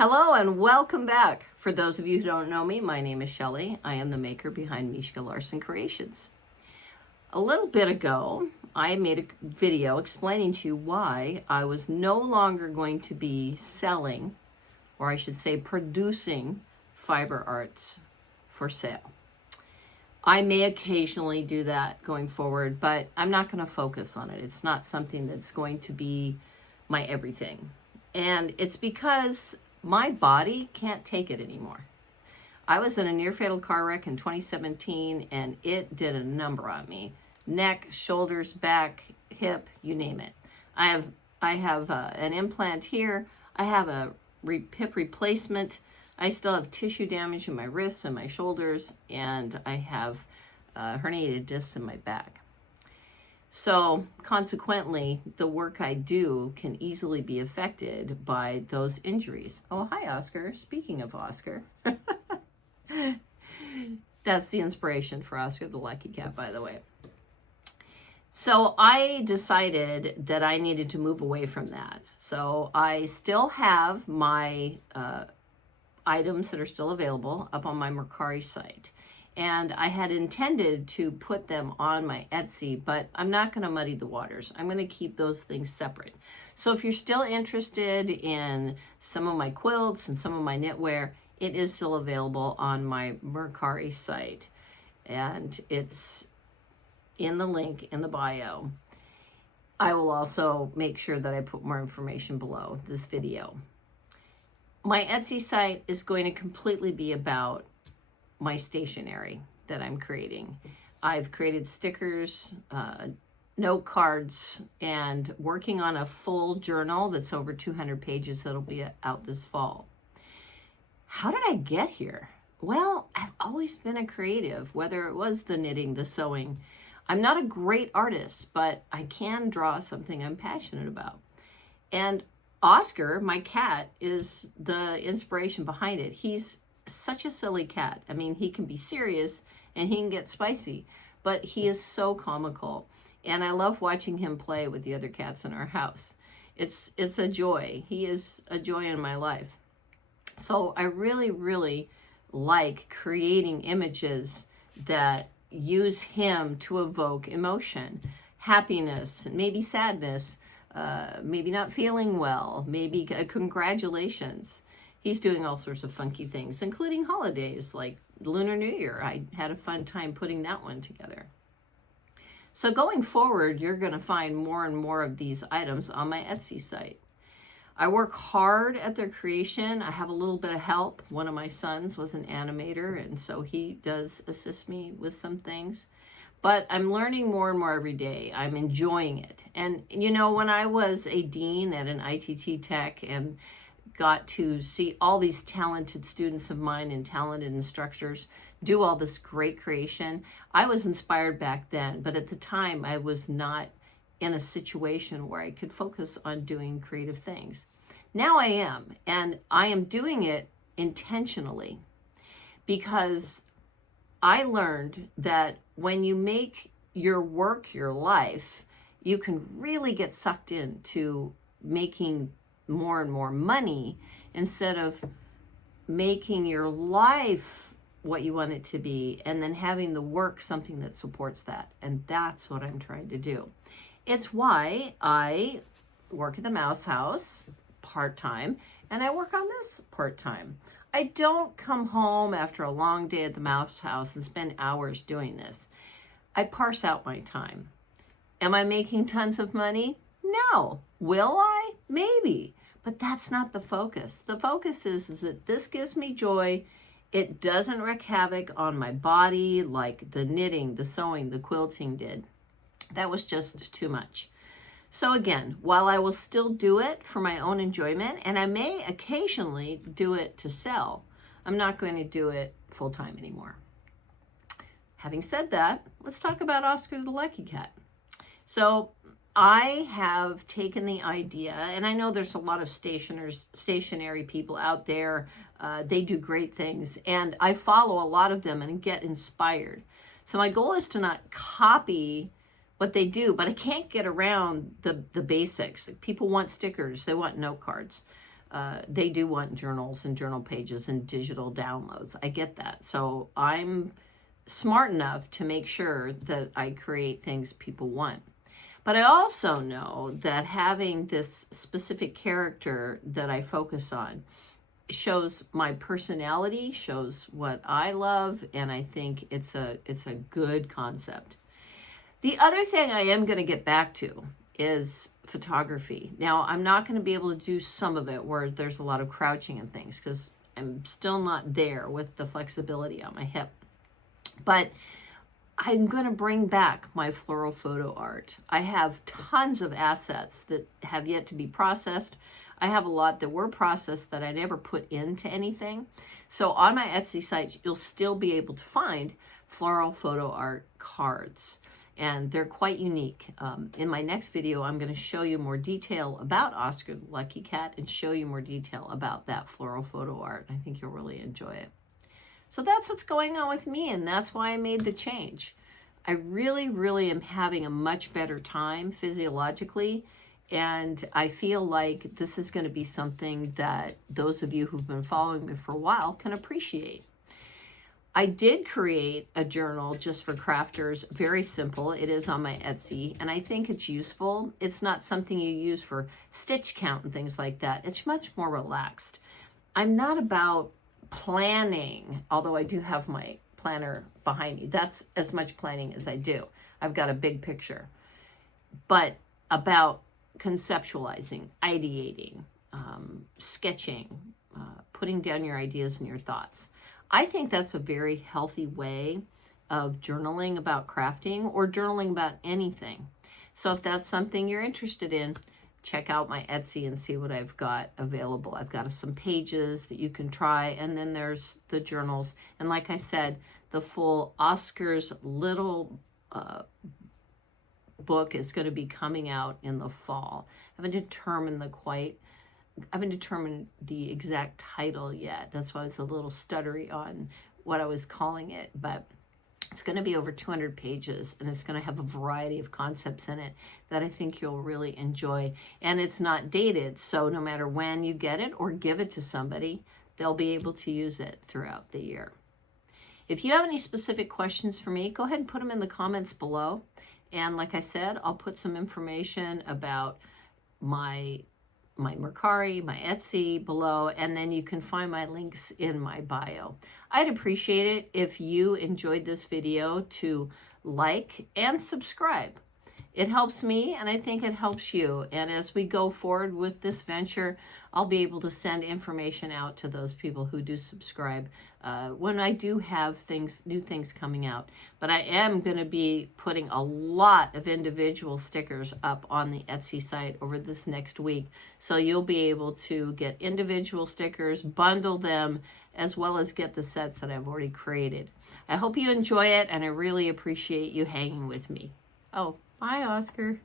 Hello and welcome back. For those of you who don't know me, my name is Shelley. I am the maker behind Mishka Larson Creations. A little bit ago, I made a video explaining to you why I was no longer going to be selling, or I should say producing, fiber arts for sale. I may occasionally do that going forward, but I'm not going to focus on it. It's not something that's going to be my everything. And it's because my body can't take it anymore. I was in a near-fatal car wreck in 2017, and it did a number on me. Neck, shoulders, back, hip, you name it. I have an implant here. I have a hip replacement. I still have tissue damage in my wrists and my shoulders, and I have herniated discs in my back. So consequently, the work I do can easily be affected by those injuries. Oh, hi, Oscar. Speaking of Oscar, that's the inspiration for Oscar the Lucky Cat, by the way. So I decided that I needed to move away from that. So I still have my items that are still available up on my Mercari site. And I had intended to put them on my Etsy, but I'm not going to muddy the waters. I'm going to keep those things separate. So if you're still interested in some of my quilts and some of my knitwear, it is still available on my Mercari site. And it's in the link in the bio. I will also make sure that I put more information below this video. My Etsy site is going to completely be about my stationery that I'm creating. I've created stickers, note cards, and working on a full journal that's over 200 pages that'll be out this fall. How did I get here? Well, I've always been a creative, whether it was the knitting, the sewing. I'm not a great artist, but I can draw something I'm passionate about. And Oscar, my cat, is the inspiration behind it. He's such a silly cat. I mean, he can be serious and he can get spicy, but he is so comical. And I love watching him play with the other cats in our house. It's a joy. He is a joy in my life. So I really like creating images that use him to evoke emotion, happiness, maybe sadness, maybe not feeling well, maybe congratulations. He's doing all sorts of funky things, including holidays like Lunar New Year. I had a fun time putting that one together. So going forward, you're going to find more and more of these items on my Etsy site. I work hard at their creation. I have a little bit of help. One of my sons was an animator, and so he does assist me with some things. But I'm learning more and more every day. I'm enjoying it. And, you know, when I was a dean at an ITT Tech and got to see all these talented students of mine and talented instructors do all this great creation, I was inspired back then. But at the time, I was not in a situation where I could focus on doing creative things. Now I am, and I am doing it intentionally because I learned that when you make your work your life, you can really get sucked into making more and more money instead of making your life what you want it to be and then having the work something that supports that. And that's what I'm trying to do. It's why I work at the Mouse House part-time and I work on this part-time. I don't come home after a long day at the Mouse House and spend hours doing this. I parse out my time. Am I making tons of money? No. Will I? Maybe. But that's not the focus. The focus is that this gives me joy. It doesn't wreak havoc on my body like the knitting, the sewing, the quilting did. That was just too much. So again, while I will still do it for my own enjoyment, and I may occasionally do it to sell, I'm not going to do it full-time anymore. Having said that, let's talk about Oscar the Lucky Cat. So I have taken the idea, and I know there's a lot of stationary people out there. They do great things, and I follow a lot of them and get inspired. So my goal is to not copy what they do, but I can't get around the basics. People want stickers, they want note cards. they do want journals and journal pages and digital downloads. I get that. So I'm smart enough to make sure that I create things people want. But I also know that having this specific character that I focus on shows my personality, shows what I love, and I think it's a good concept. The other thing I am going to get back to is photography. Now, I'm not going to be able to do some of it where there's a lot of crouching and things because I'm still not there with the flexibility on my hip. But I'm going to bring back my floral photo art. I have tons of assets that have yet to be processed. I have a lot that were processed that I never put into anything. So on my Etsy site, you'll still be able to find floral photo art cards. And they're quite unique. In my next video, I'm going to show you more detail about Oscar the Lucky Cat and show you more detail about that floral photo art. I think you'll really enjoy it. So that's what's going on with me, and that's why I made the change. I really, really am having a much better time physiologically, and I feel like this is going to be something that those of you who've been following me for a while can appreciate. I did create a journal just for crafters, very simple. It is on my Etsy, and I think it's useful. It's not something you use for stitch count and things like that. It's much more relaxed. I'm not about planning, although I do have my planner behind me. That's as much planning as I do. I've got a big picture. But about conceptualizing, ideating, sketching, putting down your ideas and your thoughts. I think that's a very healthy way of journaling about crafting or journaling about anything. So if that's something you're interested in, check out my Etsy and see what I've got available. I've got some pages that you can try, and then there's the journals. And like I said, the full Oscar's Little book is going to be coming out in the fall. I haven't determined the exact title yet. That's why it's a little stuttery on what I was calling it, but it's going to be over 200 pages, and it's going to have a variety of concepts in it that I think you'll really enjoy. And it's not dated, so no matter when you get it or give it to somebody, they'll be able to use it throughout the year. If you have any specific questions for me, go ahead and put them in the comments below. And like I said, I'll put some information about my Mercari, my Etsy below, and then you can find my links in my bio. I'd appreciate it if you enjoyed this video to like and subscribe. It helps me, and I think it helps you. And as we go forward with this venture, I'll be able to send information out to those people who do subscribe when I do have new things coming out. But I am going to be putting a lot of individual stickers up on the Etsy site over this next week. So you'll be able to get individual stickers, bundle them, as well as get the sets that I've already created. I hope you enjoy it, and I really appreciate you hanging with me. Oh, bye, Oscar.